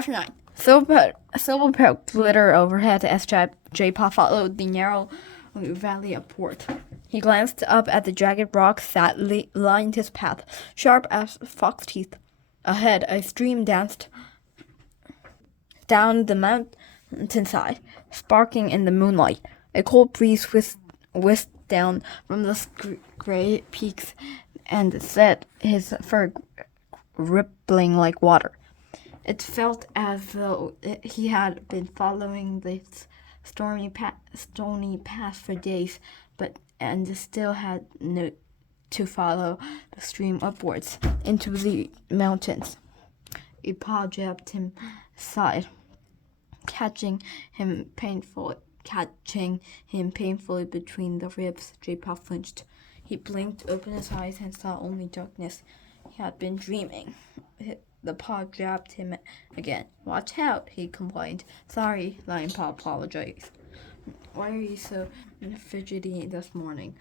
Chapter 9. Silver poked glitter overhead as J-Paw followed the narrow valley upward. He glanced up at the jagged rocks that lined his path, sharp as fox teeth. Ahead, a stream danced down the mountainside, sparkling in the moonlight. A cold breeze whisked down from the gray peaks and set his fur rippling like water. It felt as though he had been following this stony path for days, and still had to follow the stream upwards into the mountains. A paw jabbed him aside, catching him painfully between the ribs. J-Paw flinched. He blinked, opened his eyes, and saw only darkness. He had been dreaming. The paw jabbed him again. "Watch out," he complained. "Sorry," Lion Paw apologized. "Why are you so fidgety this morning?"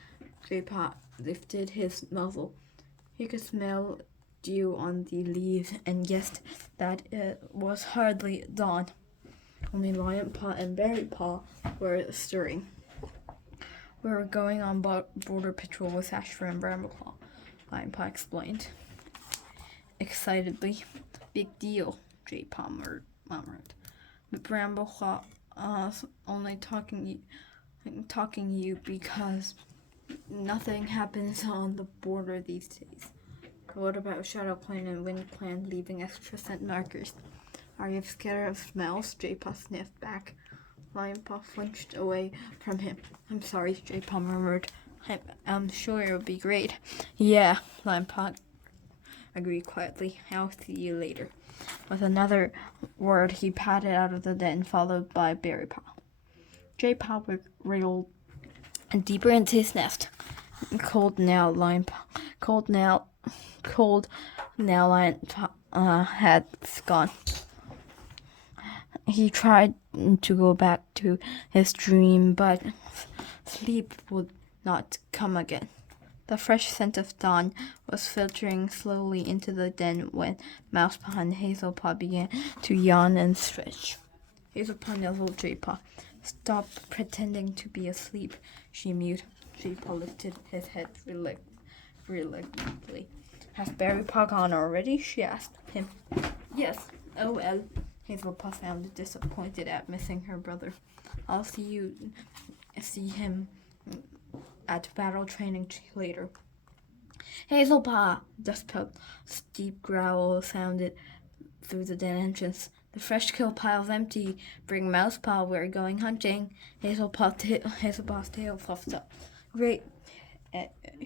J-Paw lifted his muzzle. He could smell dew on the leaves and guessed that it was hardly dawn. Only Lion Paw and Berry Paw were stirring. "We were going on border patrol with Ashfur and Brambleclaw," Lion Paw explained excitedly. "Big deal," J-Paw murmured. "But Brambleclaw only talking you because nothing happens on the border these days." "What about Shadow Clan and Wind Clan leaving extra scent markers? Are you scared of smells?" J-Paw sniffed back. Lion Paw flinched away from him. "I'm sorry," J-Paw murmured. I'm sure it'll be great." "Yeah," Lion Paw agreed quietly. "I'll see you later." With another word, he padded out of the den, followed by Berry Paw. J-Paw wriggled deeper into his nest. Cold now, Lion Paw had gone. He tried to go back to his dream, but sleep would not come again. The fresh scent of dawn was filtering slowly into the den when Mousepaw and Hazelpaw began to yawn and stretch. Hazelpaw nuzzled J-Paw. "Stop pretending to be asleep," she mewed. J-Paw lifted his head reluctantly. "Has Berry Paw gone already?" she asked him. "Yes." "Oh well." Hazelpaw sounded disappointed at missing her brother. "I'll see him at battle training later." "Hazelpaw!" Duskpelt's deep growl sounded through the den entrance. "The fresh kill pile's empty. Bring Mousepaw, we're going hunting." Hazelpaw's tail fluffed up. "Great,"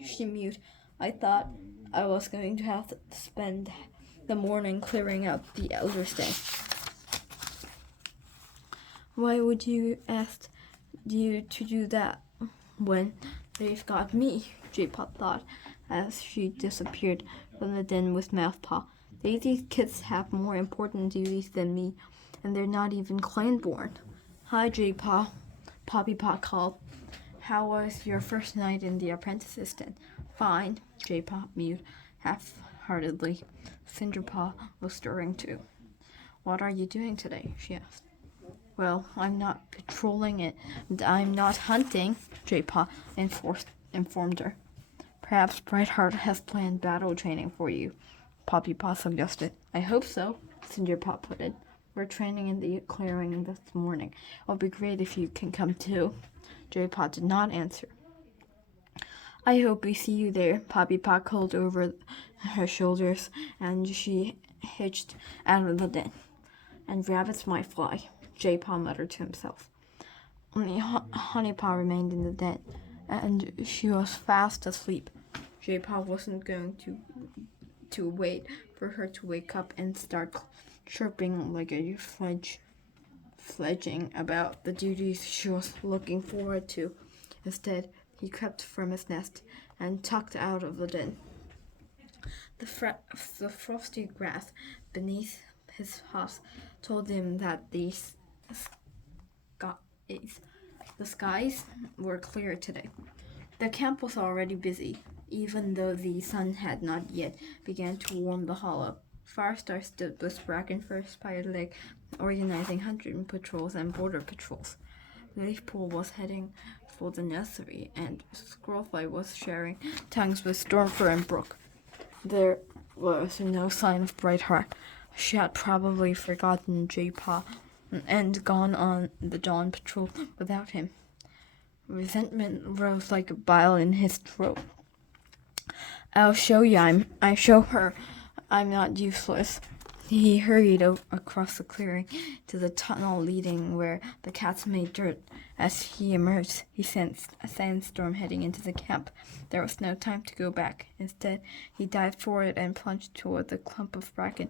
she mewed. "I thought I was going to have to spend the morning clearing out the elder's den." "Why would you ask you to do that when they've got me?" J-Paw thought as she disappeared from the den with Mousepaw. "These kids have more important duties than me, and they're not even clan-born." "Hi, J-Paw," Poppy Paw called. "How was your first night in the apprentice's den?" "Fine," J-Paw mewed half-heartedly. Cinderpaw was stirring too. "What are you doing today?" she asked. "Well, I'm not patrolling it, and I'm not hunting," J-Paw informed her. "Perhaps Brightheart has planned battle training for you," Poppy Paw suggested. "I hope so," Cinderpaw put in. "We're training in the clearing this morning. It'll be great if you can come too." J-Paw did not answer. "I hope we see you there," Poppy Paw called over her shoulders, and she hitched out of the den. "And rabbits might fly," J-Paw muttered to himself. Only Honeypaw remained in the den, and she was fast asleep. J-Paw wasn't going to wait for her to wake up and start chirping like a fledging about the duties she was looking forward to. Instead, he crept from his nest and tucked out of the den. The frosty grass beneath his house told him that the skies were clear today. The camp was already busy, even though the sun had not yet begun to warm the hollow. Firestar stood with Bracken first Pirate Lake, organizing hunting patrols and border patrols. Leafpool was heading for the nursery, and Squirrelfly was sharing tongues with Stormfur and Brook. There was no sign of Brightheart. She had probably forgotten J-Paw and gone on the dawn patrol without him. Resentment rose like a bile in his throat. I'll show you. I show her I'm not useless. He hurried across the clearing to the tunnel leading where the cats made dirt. As he emerged, he sensed a sandstorm heading into the camp. There was no time to go back. Instead, he dived forward and plunged toward the clump of bracken.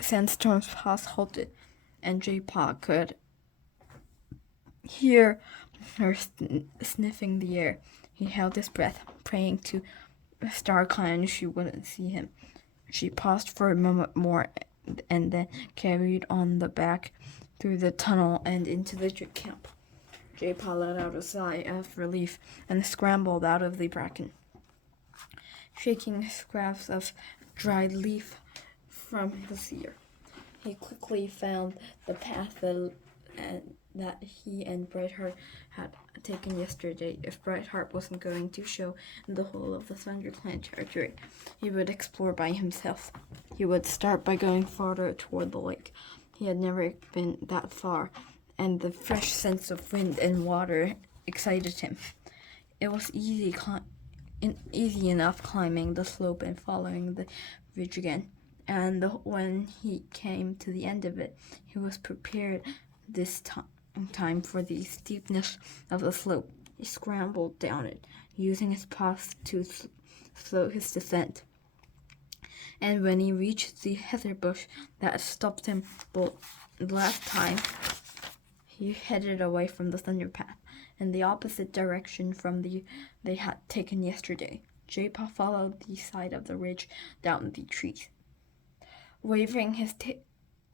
Sandstorm's paws halted, and J-Paw could hear her sniffing the air. He held his breath, praying to StarClan she wouldn't see him. She paused for a moment more and then carried on the back through the tunnel and into the camp. J-Paw let out a sigh of relief and scrambled out of the bracken, shaking scraps of dried leaf from his ear. He quickly found the path that he and Brightheart had taken yesterday. If Brightheart wasn't going to show in the whole of the ThunderClan territory, he would explore by himself. He would start by going farther toward the lake. He had never been that far, and the fresh sense of wind and water excited him. It was easy enough climbing the slope and following the ridge again, and when he came to the end of it, he was prepared this time for the steepness of the slope. He scrambled down it, using his paws to slow his descent. And when he reached the heather bush that stopped him the last time, he headed away from the thunder path in the opposite direction from they had taken yesterday. J-Paw followed the side of the ridge down the trees. Waving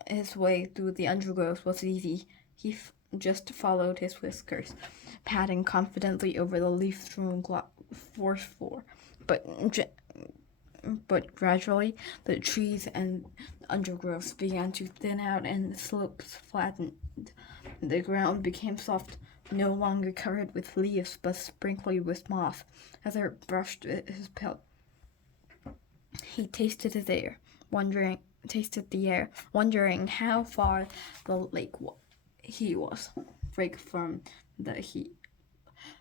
his way through the undergrowth was easy. He just followed his whiskers, padding confidently over the leaf-strewn forest floor. But gradually, the trees and undergrowth began to thin out and the slopes flattened. The ground became soft, no longer covered with leaves, but sprinkled with moss. As it brushed his pelt, he tasted the air, wondering how far the lake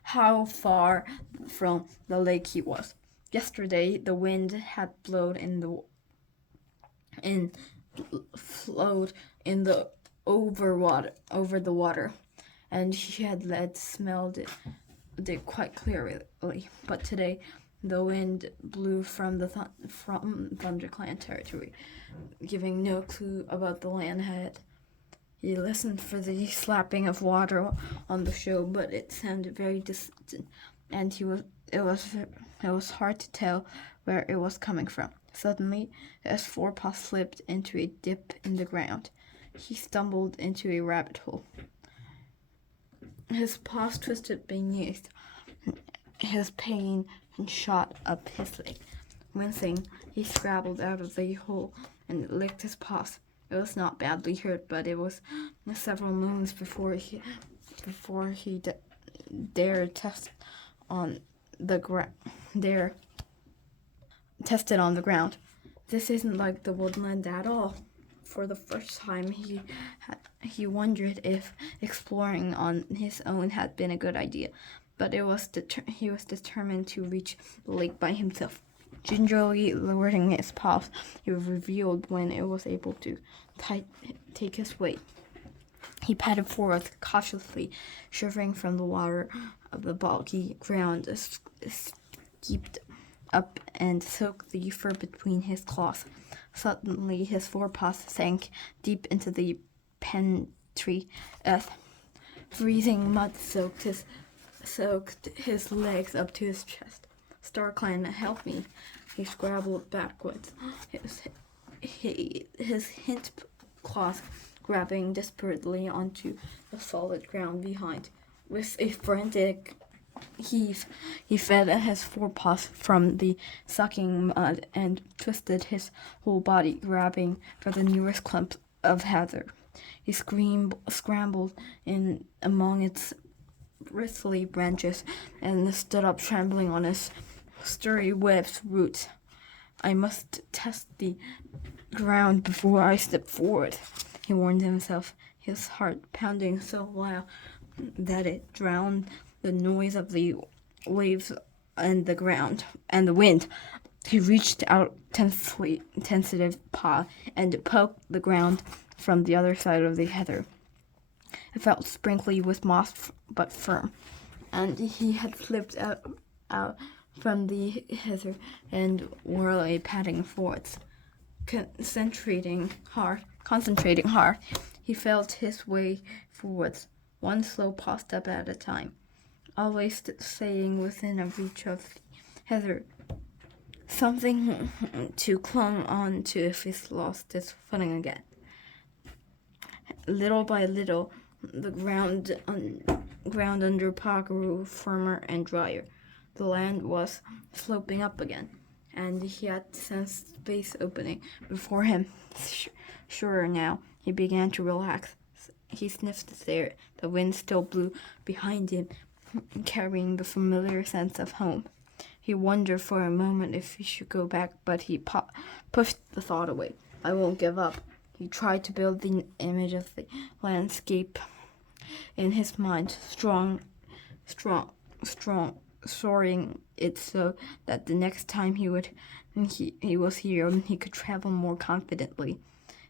how far from the lake he was. Yesterday, the wind had flowed over the water, and he had smelled it quite clearly. But today, the wind blew from ThunderClan territory, giving no clue about the land ahead. He listened for the slapping of water on the shore, but it sounded very distant, and it was hard to tell where it was coming from. Suddenly, his forepaw slipped into a dip in the ground. He stumbled into a rabbit hole. His paws twisted beneath his pain and shot up his leg. Wincing, he scrabbled out of the hole and licked his paws. It was not badly hurt, but it was several moons before he dared tested on the ground. This isn't like the woodland at all. For the first time, he wondered if exploring on his own had been a good idea, but he was determined to reach the lake by himself. Gingerly lowering his paws, he revealed when it was able to take his weight. He padded forward cautiously, shivering from the water of the boggy ground scooped up and soaked the fur between his claws. Suddenly, his forepaws sank deep into the pentry earth. Freezing mud soaked his legs up to his chest. StarClan, help me! He scrabbled backwards, his hint claws grabbing desperately onto the solid ground behind. With a frantic He fed his forepaws from the sucking mud and twisted his whole body, grabbing for the nearest clump of heather. He scrambled in among its bristly branches and stood up trembling on his sturdy webbed roots. I must test the ground before I step forward, he warned himself, his heart pounding so loud that it drowned the noise of the waves and the ground and the wind. He reached out tentative paw and poked the ground from the other side of the heather. It felt sprinkly with moss but firm, and he had slipped out from the heather and whirled padding forwards. Concentrating hard, he felt his way forwards, one slow paw step at a time, always staying within a reach of the heather. Something to clung on to if he lost his footing again. Little by little, the ground under paw grew firmer and drier. The land was sloping up again, and he had sensed space opening before him. Sure now, he began to relax. He sniffed the air. The wind still blew behind him, carrying the familiar sense of home. He wondered for a moment if he should go back, but he pushed the thought away. I won't give up. He tried to build the image of the landscape in his mind, soaring it so that the next time he was here, he could travel more confidently.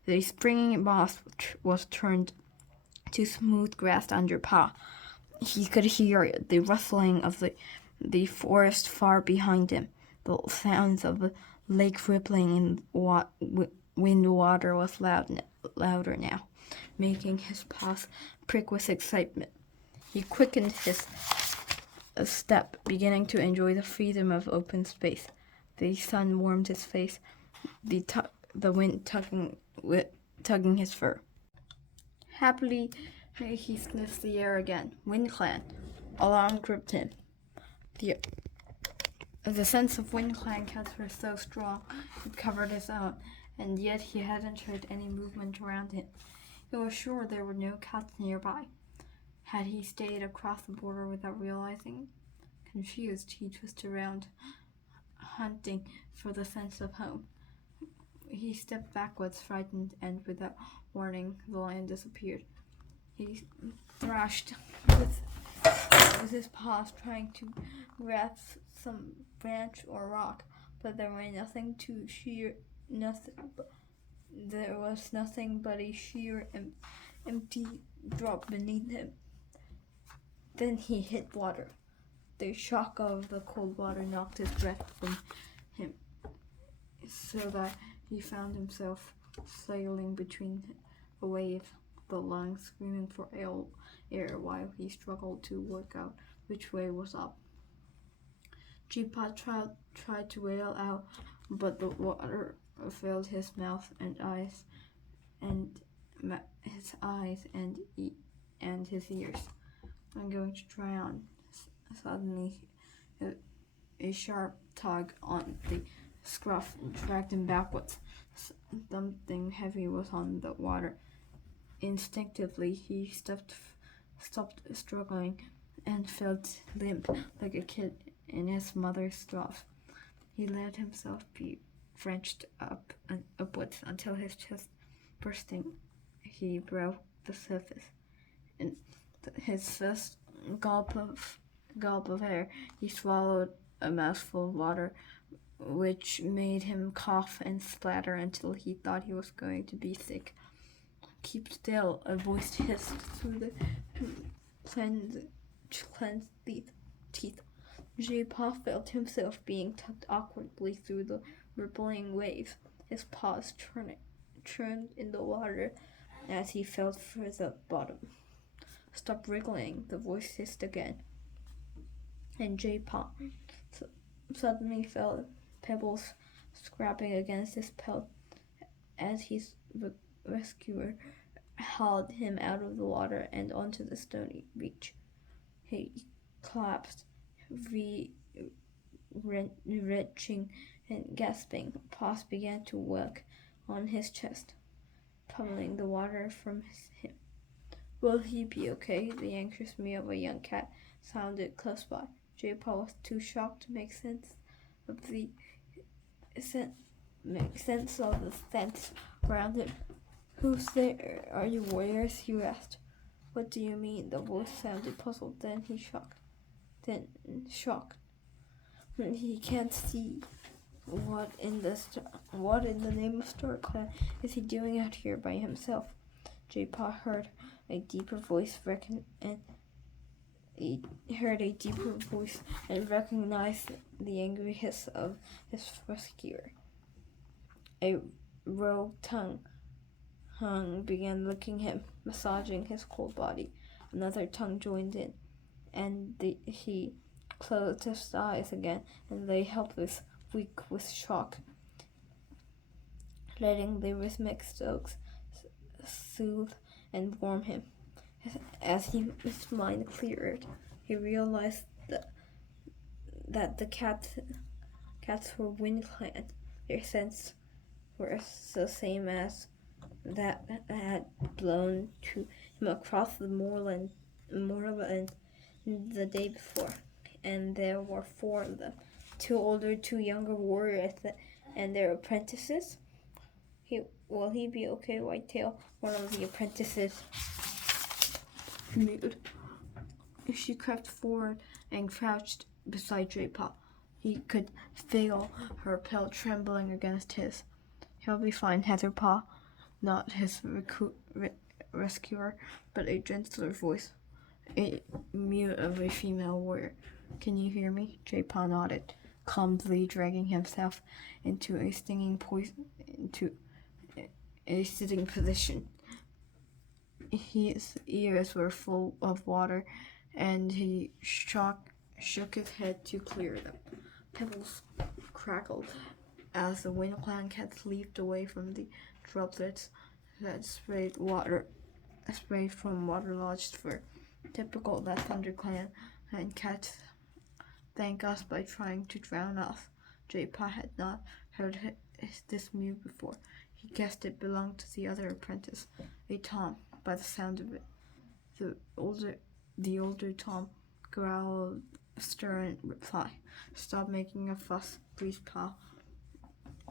The springing moss was turned to smooth grass under paw. He could hear the rustling of the forest far behind him. The sounds of the lake rippling in wind water was louder now, making his paws prick with excitement. He quickened his step, beginning to enjoy the freedom of open space. The sun warmed his face, the wind tugging his fur. Happily, he sniffed the air again. WindClan. Alarm gripped him. The sense of WindClan cats were so strong it covered his own, and yet he hadn't heard any movement around him. He was sure there were no cats nearby. Had he stayed across the border without realizing? Confused, he twisted around, hunting for the sense of home. He stepped backwards, frightened, and without warning, the land disappeared. He thrashed with his paws, trying to grasp some branch or rock, but there was nothing but a sheer empty drop beneath him. Then he hit water. The shock of the cold water knocked his breath from him, so that he found himself sailing between the waves, the lungs screaming for air while he struggled to work out which way was up. G-Pot tried to wail out, but the water filled his mouth and eyes, and his ears. I'm going to drown. Suddenly, a sharp tug on the scruff dragged him backwards. Something heavy was on the water. Instinctively, he stopped struggling and felt limp like a kid in his mother's trough. He let himself be wrenched upwards until his chest bursting. He broke the surface. In his first gulp of air, he swallowed a mouthful of water, which made him cough and splatter until he thought he was going to be sick. Keep still, a voice hissed through the clenched teeth. J-Paw felt himself being tugged awkwardly through the rippling waves. His paws churned in the water as he felt for the bottom. Stop wriggling, the voice hissed again. And J-Paw suddenly felt pebbles scraping against his pelt as his rescuer hauled him out of the water and onto the stony beach. He collapsed, retching and gasping. Paws began to work on his chest, pummeling the water from him. Will he be okay? The anxious mew of a young cat sounded close by. J-Paw was too shocked to make sense of the sense around him. Who's there? Are you warriors? He asked. What do you mean? The voice sounded puzzled. Then shocked. He can't see. What in the name of Star Clan is he doing out here by himself? J-Paw heard a deeper voice and recognized the angry hiss of his rescuer. A rogue tongue began licking him, massaging his cold body. Another tongue joined in, and he closed his eyes again and lay helpless, weak with shock, letting the rhythmic strokes soothe and warm him. As his mind cleared, he realized that the cats were Wind Clan. Their scents were the same as that had blown to him across the moorland the day before. And there were 4 of them, 2 older, 2 younger warriors and their apprentices. Will he be okay, Whitetail? One of the apprentices mewed. She crept forward and crouched beside J-Paw. He could feel her pelt trembling against his. He'll be fine, Heatherpaw. Not his rescuer, but a gentler voice. A mew of a female warrior. Can you hear me? J-Paw nodded, calmly dragging himself into a sitting position. His ears were full of water, and he shook his head to clear them. Pebbles crackled as the Wind Clan cats leaped away from the droplets that sprayed from waterlogged fur. Typical that Thunder Clan and cats thank us by trying to drown us. J-Paw had not heard this mew before. He guessed it belonged to the other apprentice, a Tom, by the sound of it. The older Tom growled a stern reply. Stop making a fuss, Breezepaw.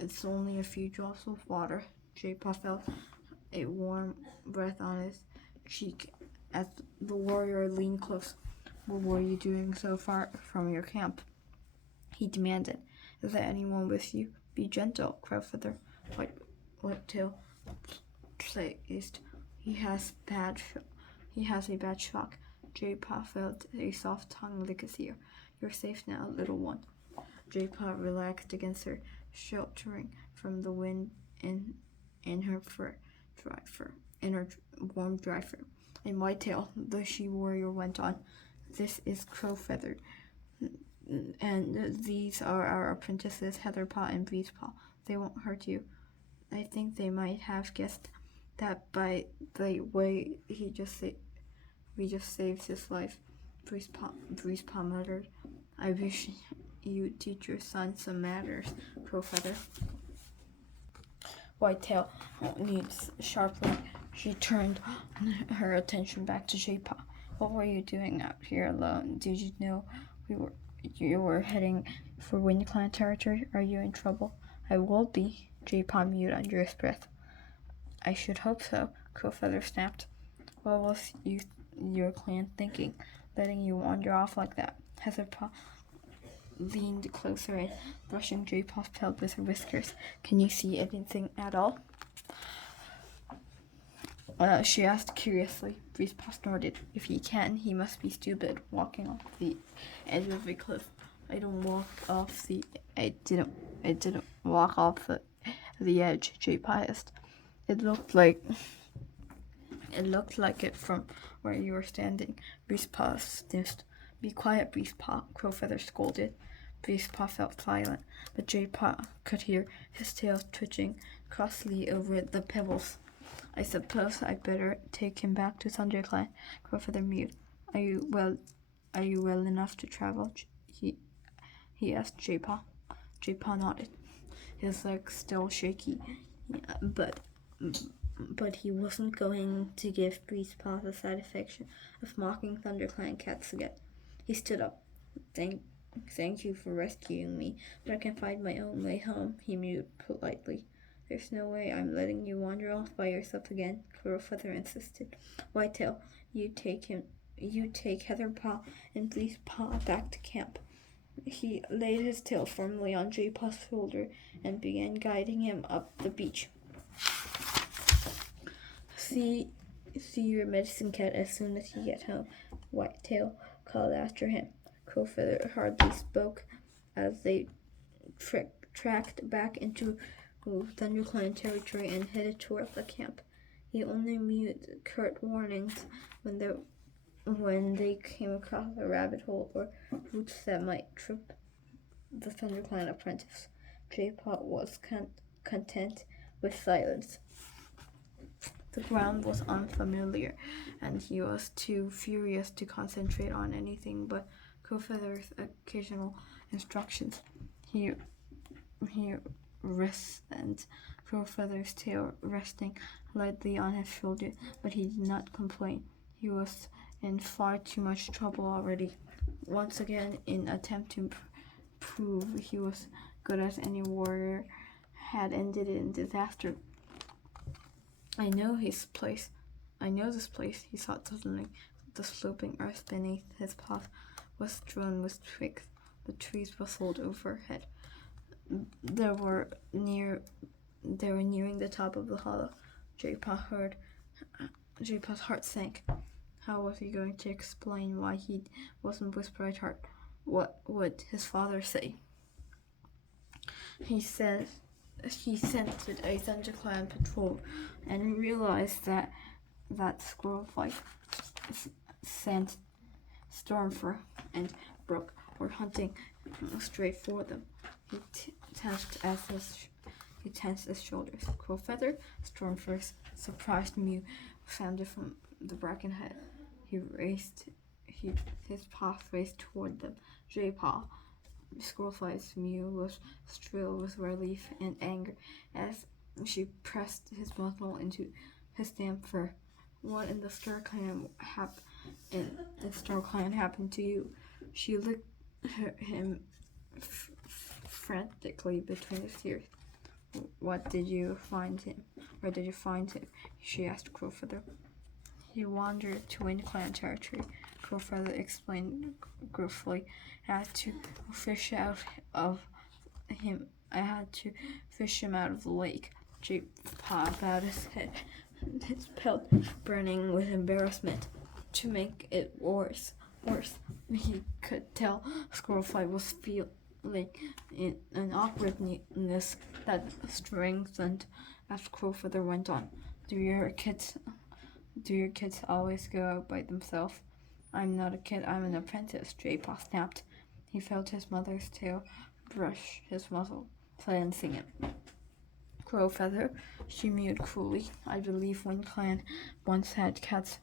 It's only a few drops of water. J-Paw felt a warm breath on his cheek as the warrior leaned close. What were you doing so far from your camp? He demanded. Is there anyone with you? Be gentle, Crowfeather. Whitetail placed. He has a bad shock. J-Paw felt a soft tongue lick his ear. You're safe now, little one. J-Paw relaxed against her, sheltering from the wind in her warm dry fur. And Whitetail, the she-warrior went on. This is Crowfeather, and these are our apprentices, Heatherpaw and Breezepaw. They won't hurt you. I think they might have guessed that by the way we just saved his life. Breezepaw muttered. I wish you'd teach your son some manners, Crowfeather. Whitetail needs sharply. She turned her attention back to J-Paw. What were you doing out here alone? Did you know you were heading for Wind Clan territory? Are you in trouble? I will be. J-Paw mewed under his breath. I should hope so, Crowfeather snapped. What was your clan thinking, letting you wander off like that? Heatherpaw leaned closer and brushing J-Paw's pelt with her whiskers. Can you see anything at all? She asked curiously. Breezepaw snorted. If he can, he must be stupid, walking off the edge of a cliff. I didn't walk off the edge, J-Paw hissed. It looked like it from where you were standing. Breezepaw sniffed. Be quiet, Breezepaw, Crowfeather scolded. Breezepaw felt silent, but J-Paw could hear his tail twitching crossly over the pebbles. I suppose I'd better take him back to ThunderClan, Crowfeather mewed. Are you well enough to travel? he asked J-Paw. J-Paw nodded, his legs still shaky. Yeah, but he wasn't going to give Breezepaw the satisfaction of mocking ThunderClan cats again. He stood up. Thank you for rescuing me, but I can find my own way home, he mewed politely. There's no way I'm letting you wander off by yourself again, Curlfeather insisted. Whitetail, you take Heatherpaw and Breezepaw back to camp. He laid his tail firmly on J-Paw's shoulder and began guiding him up the beach. See your medicine cat as soon as you get home, Whitetail called after him. Crowfeather hardly spoke as they tracked back into ThunderClan territory and headed toward the camp. He only mewed curt warnings when they came across a rabbit hole or roots that might trip the ThunderClan apprentice. J-Paw was content with silence. The ground was unfamiliar, and he was too furious to concentrate on anything but Crowfeather's occasional instructions. He rested, Crowfeather's tail resting lightly on his shoulder, but he did not complain. He was in far too much trouble already. Once again, in an attempt to prove he was good as any warrior, had ended in disaster. I know this place, he thought suddenly. The sloping earth beneath his path was strewn with twigs. The trees rustled overhead. They were nearing the top of the hollow. J-Paw's heart sank. How was he going to explain why he wasn't with Brightheart? What would his father say? He sensed a ThunderClan patrol and realized that Squirrelflight sent Stormfur and Brook were hunting straight for them. He tensed his shoulders. Crowfeather, Stormfur's surprised mew sounded from the bracken head. His paw raced toward them. J-Paw, Squirrelflight's mew was shrill with relief and anger as she pressed his muzzle into his damp fur. What in the Star Clan happened to you? She licked him frantically between his ears. Where did you find him? She asked Crowfeather. He wandered to WindClan territory, Crowfeather explained gruffly. I had to fish him out of the lake. J-Paw bowed his head, his pelt burning with embarrassment. To make it worse, he could tell Squirrelflight was feeling an awkwardness that strengthened as Crowfeather went on. Do your kids always go out by themselves? I'm not a kid, I'm an apprentice, J-Paw snapped. He felt his mother's tail brush his muzzle, silencing him. Crowfeather, she mewed cruelly. I believe WindClan once had cats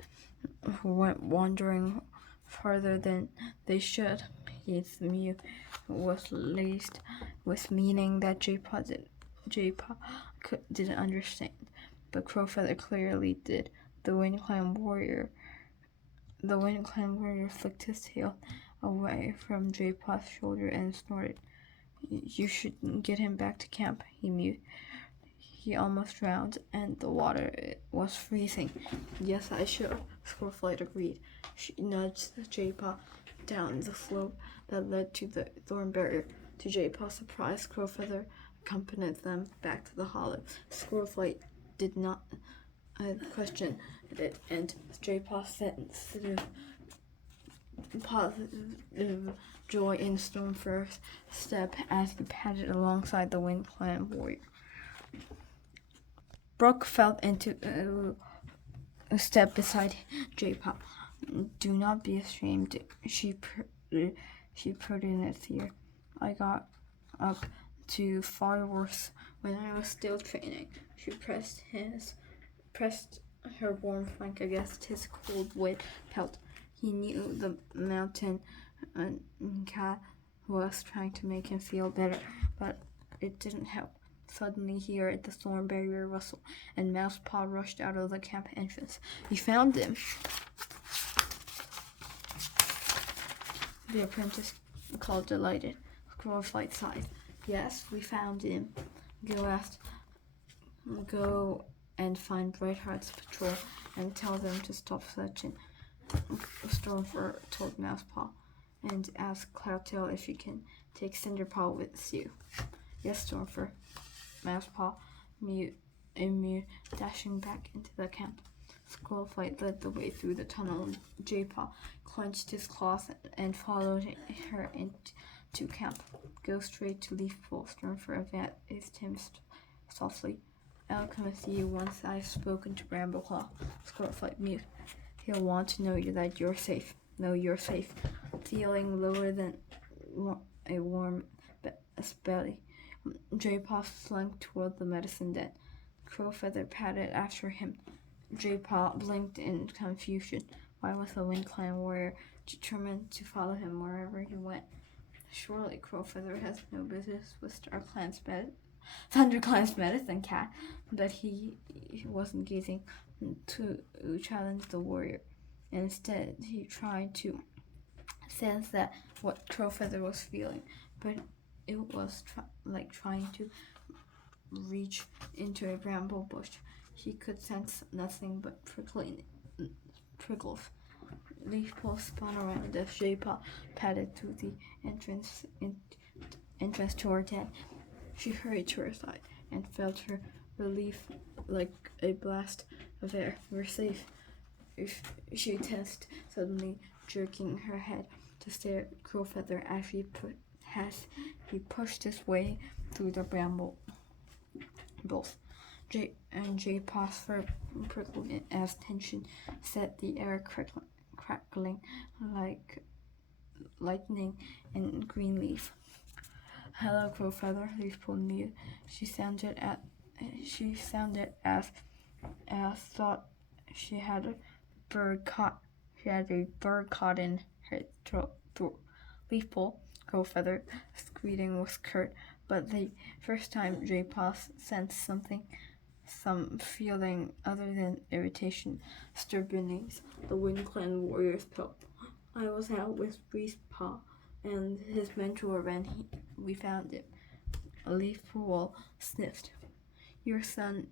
who went wandering farther than they should. His mew was laced with meaning that J-Paw didn't understand, but Crowfeather clearly did. The WindClan warrior flicked his tail away from J-Paw's shoulder and snorted. You should get him back to camp, he mewed. He almost drowned, and the water was freezing. Yes, I should, Squirrelflight agreed. She nudged J-Paw down the slope that led to the thorn barrier. To J-Paw's surprise, Crowfeather accompanied them back to the hollow. Squirrelflight did not question it, and J-Paw sensitive positive joy in Stormfur's step as he padded alongside the WindClan warrior. Brooke fell into a step beside J-Paw. Do not be ashamed, she purred in its ear. I got up to far worse when I was still training. She pressed her warm flank against his cold wet pelt. He knew the mountain cat was trying to make him feel better, but it didn't help. Suddenly he heard the thorn barrier rustle, and Mousepaw rushed out of the camp entrance. He found him. The apprentice called, delighted. Squirrelflight sighed. Yes, we found him. Go and find Brightheart's patrol and tell them to stop searching. Stormfur told Mousepaw, and ask Cloudtail if she can take Cinderpaw with you. Yes, Stormfur. Mousepaw mewed, dashing back into the camp. Squirrelflight led the way through the tunnel, and Jaypaw clenched his claws and followed her into camp. Go straight to Leafpool, Stormfur advised him softly. I'll come with you once I've spoken to Brambleclaw. Squirrelflight mewed. He'll want to know that you're safe. No, you're safe. Feeling lower than a warm belly, Jaypaw slunk toward the medicine den. Crowfeather padded after him. Jaypaw blinked in confusion. Why was the Wind Clan warrior determined to follow him wherever he went? Surely Crowfeather has no business with ThunderClan's medicine cat, but he wasn't gazing to challenge the warrior. Instead, he tried to sense that what Crowfeather was feeling, but it was like trying to reach into a bramble bush. He could sense nothing but prickles. Leafpool spun around as Jaypaw padded through the entrance to her den. She hurried to her side and felt her relief like a blast of air. We're safe, she tensed, suddenly jerking her head to stare at Crowfeather as he pushed his way through the brambles. Jaypaw's fur prickled as tension set the air crackling like lightning and Greenleaf. Hello, Crowfeather, Leafpool mewed. She sounded as thought she had a bird caught in her throat. Leafpool, Crowfeather, greeting was curt, but the first time Jaypaw sensed some feeling other than irritation stirred beneath the Wind Clan warrior's pelt. I was out with Breezepaw and his mentor when we found him. Leafpool sniffed. Your son's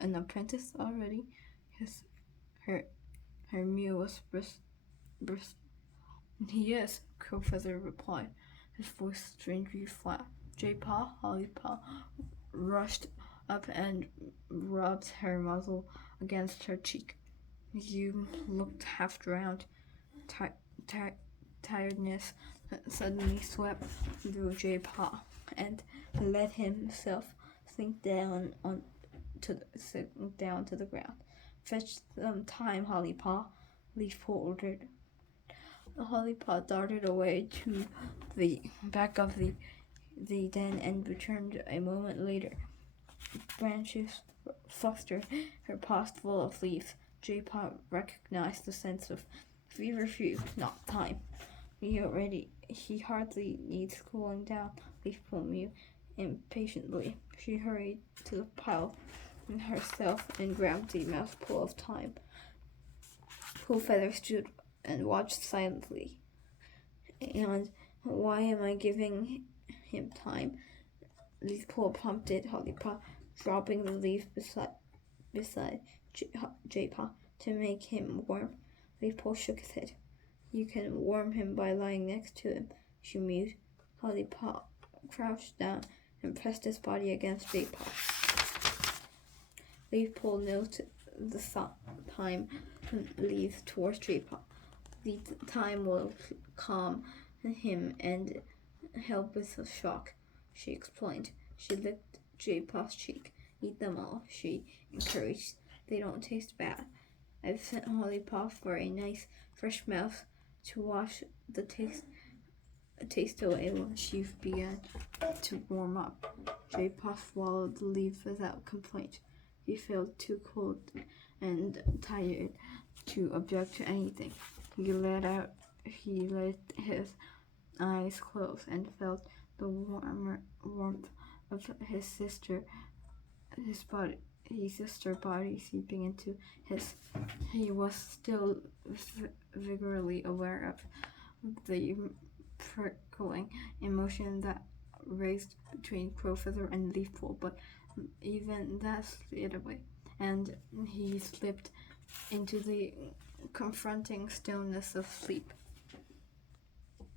an apprentice already? Her mew was brisk. He is, Crowfeather replied, his voice strangely flat. Jaypaw, Hollypaw rushed up and rubbed her muzzle against her cheek. You looked half drowned. Tiredness suddenly swept through Jaypaw and let himself sink down to the ground. Fetch some time, Hollypaw, Leafpool ordered. Hollypaw darted away to the back of the den and returned a moment later. Branches flustered, her paws full of leaves. Jaypaw recognized the sense of feverfew, not time. He hardly needs cooling down, Leafpool mewed impatiently. She hurried to the pile herself and grabbed a mouthful of thyme. Crowfeather stood and watched silently. And why am I giving him thyme? Leafpool prompted Hollypaw, dropping the leaf beside Jaypaw to make him warm. Leafpool shook his head. You can warm him by lying next to him, she mewed. Hollypaw crouched down and pressed his body against Jaypaw. Leafpool nosed the thyme leaves towards Jaypaw. The thyme will calm him and help with the shock, she explained. She licked Jaypaw's cheek. Eat them all, she encouraged. They don't taste bad. I've sent Hollypaw for a nice fresh mouth to wash the taste away when she began to warm up. Jaypaw swallowed the leaf without complaint. He felt too cold and tired to object to anything. He let out he let his eyes close and felt the warmth of his sister's body seeping into his. He was still vigorously aware of the prickling emotion that raced between Crowfeather and Leafpool, but even that slid away, and he slipped into the confronting stillness of sleep.